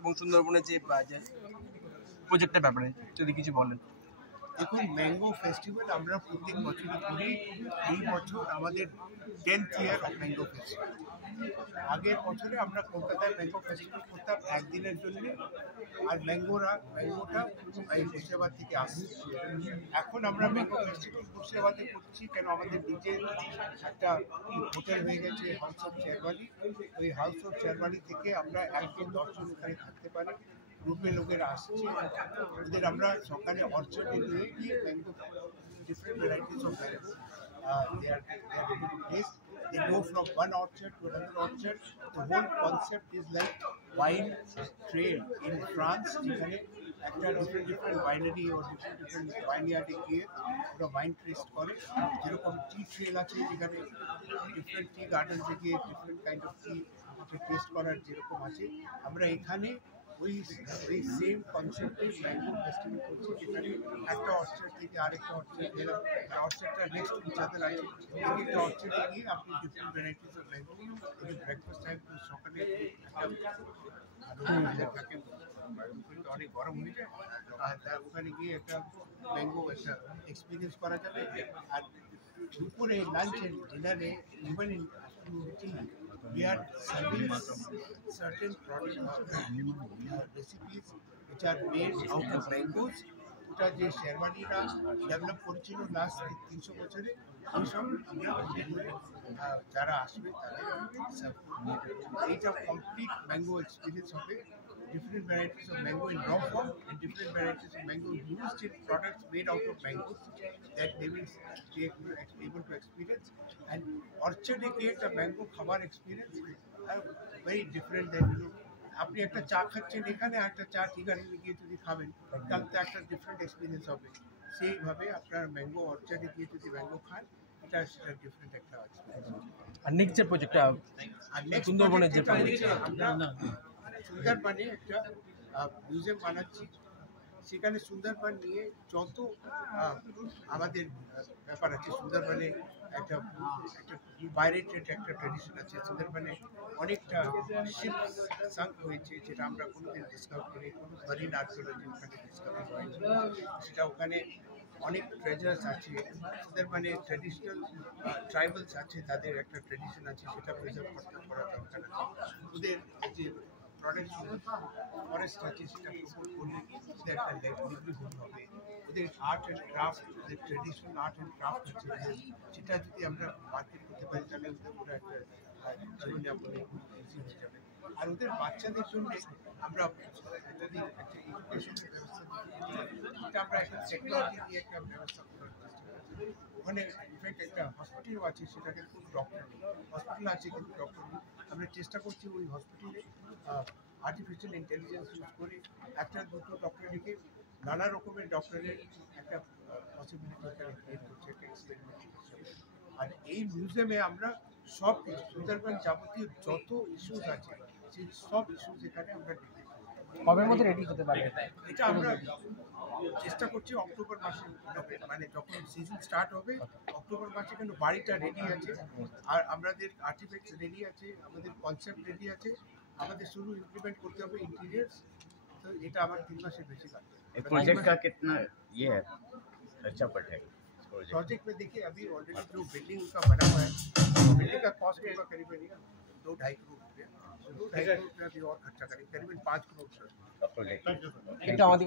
এবং সুন্দরবনের যে প্রজেক্টের ব্যাপারে যদি কিছু বলেন। দেখুন, ম্যাঙ্গো ফেস্টিভ্যাল আমরা প্রত্যেক বছরই করি। এই বছর আমাদের 10th year of mango festival. আগের বছরে আমরা কলকাতায় ম্যাঙ্গো ফেস্টিভ্যাল করতাম একদিনের জন্য, আর ম্যাঙ্গোটা মুর্শিদাবাদ থেকে আসছে। এখন আমরা ম্যাঙ্গো ফেস্টিভ্যাল মুর্শিদাবাদে করছি কেন, আমাদের নিজের একটা হোটেল হয়ে গেছে হাউস অফ চেয়ারবালি। ওই হাউস অফ চেয়ারবালি থেকে আমরা একদিন 10 জন এখানে থাকতে পারি। গ্রুপে লোকেরা আসছে, ওদের আমরা সকালে অর্চার্ডে নিয়ে গিয়ে mango different varieties of mango they are able to taste. They go from one orchard to another orchard. The whole concept is like wine trade in France. যেখানে একটা different winery or different vineyard গিয়ে ওরা wine test করে, যেরকম টি trail আছে যেখানে different tea garden থেকে different kind of T test করার যেরকম আছে, আমরা এখানে ওই সেম কনসেপ্টে ম্যাঙ্গো ফেস্টিভ্যাল করছি, যেখানে একটা অর্চার্ড থেকে আরেকটা অর্চার্ড গেলাম, অর্চার্ডটা নেক্সট ইচাদের আছে, একটা অর্চার্ডে গিয়ে আপনি different varieties of mango breakfast time সকালে থাকে অনেক গরম হয়ে যায়, আর ওখানে গিয়ে একটা ম্যাঙ্গো একটা এক্সপিরিয়েন্স করা যাবে। আর দুপুরে লাঞ্চ এন্ড ডিনারে even in we are serving certain recipes which are made out of mangoes. এটা যে শেরওয়ানিরা ডেভেলপ করেছিল লাস্ট 300 বছরে, এইসব যারা আসবে তারা এইটা কমপ্লিট ম্যাঙ্গো এক্সপিরিয়েন্স হবে। Different varieties of mango in raw form and different varieties of mango used in products made out of mangoes that they will be able to experience. And orchard create a mango khabar experience very different than আপনি একটা চা খাচ্ছেন এখানে, একটা চা ঠিকানে গিয়ে যদি খাবেন তাহলে তো একটা ডিফারেন্ট এক্সপিরিয়েন্স হবে। সেইভাবে আপনার ম্যাঙ্গো অর্চার্ডে গিয়ে যদি ম্যাঙ্গো খান, এটা সেটা ডিফারেন্ট একটা এক্সপিরিয়েন্স। আর নেক্সট যে প্রজেক্টটা সুন্দরবনের যে সুন্দরবনে একটা মিউজিয়াম বানাচ্ছি, সেখানে সুন্দরবন নিয়ে যত আমাদের ব্যাপার আছে, সুন্দরবনে একটা পাইরেটেড একটা ট্র্যাডিশন আছে, সুন্দরবনে অনেকটা শিপ সাঙ্ক হয়েছে যেটা আমরা কোনোদিন ডিসকাভার করি, মারিন আর্কিওলজি ওখানে ডিসকাভার হয়েছে, সেটা ওখানে অনেক ট্রেজার্স আছে। সুন্দরবনে ট্র্যাডিশনাল ট্রাইবালস আছে, তাদের একটা ট্র্যাডিশন আছে, সেটা প্রিজার্ভ করা দরকার আছে। ওদের যে প্রোডাক্ট ফরেস্ট আছে সেটা প্রমোট করলে সেটা একটা লিভলিহুড হবে। ওদের আর্ট অ্যান্ড ক্রাফট, ওদের ট্রেডিশনাল আর্ট অ্যান্ড ক্রাফট আছে, সেটা যদি আমরা মার্কেট করতে পারি তাহলে ওরা একটা জীবনযাপনে ইজি হয়ে যাবে। আর ওদের বাচ্চাদের জন্য আমরা যদি একটা এডুকেশনের ব্যবস্থা এটা আমরা একটা টেকনোলজি দিয়ে একটা ব্যবস্থা করার চেষ্টা করছি। ওখানে ইনফ্যাক্ট একটা হসপিটালও আছে, সেটাকে খুব ডক্টর নেই, হসপিটাল আছে কিন্তু ডক্টর নেই। আমরা চেষ্টা করছি ওই হসপিটালে আর্টিফিশিয়াল ইন্টেলিজেন্স ইউজ করে একটা দুটো ডক্টর রেখে নানা রকমের ডক্টরের একটা পসিবিলিটি এখানে ক্রিয়েট করছে, একটা এক্সপেরিমেন্ট হিসেবে। আর এই মিউজিয়ামে আমরা সব কিছু সুন্দরবন যাবতীয় যত ইস্যুস আছে সেই সব ইস্যুস এখানে আমরা কবের মধ্যে রেডি হতে পারবে? এটা আমরা চেষ্টা করছি অক্টোবর মাসে, মানে যখন সিজন স্টার্ট হবে অক্টোবর মাসে, কিন্তু বাড়িটা রেডি আছে, আর আমাদের আর্টিফ্যাক্টস রেডি আছে, আমাদের কনসেপ্ট রেডি আছে, আমাদের শুধু ইমপ্লিমেন্ট করতে হবে इंटीरियर्स। तो এটা আমার 3 মাসের বেশি লাগবে। प्रोजेक्ट का कितना ये है खर्चा पड़ेगा प्रोजेक्ट में? देखिए अभी ऑलरेडी जो बिल्डिंग का बना हुआ है, बिल्डिंग का कॉस्ट होगा करीब 2-2.5 करोड़ रुपया, 2-2.5 करोड़ रुपया भी और खर्चा करेंगे, करीब 5 करोड़ सर। এটা আমাদের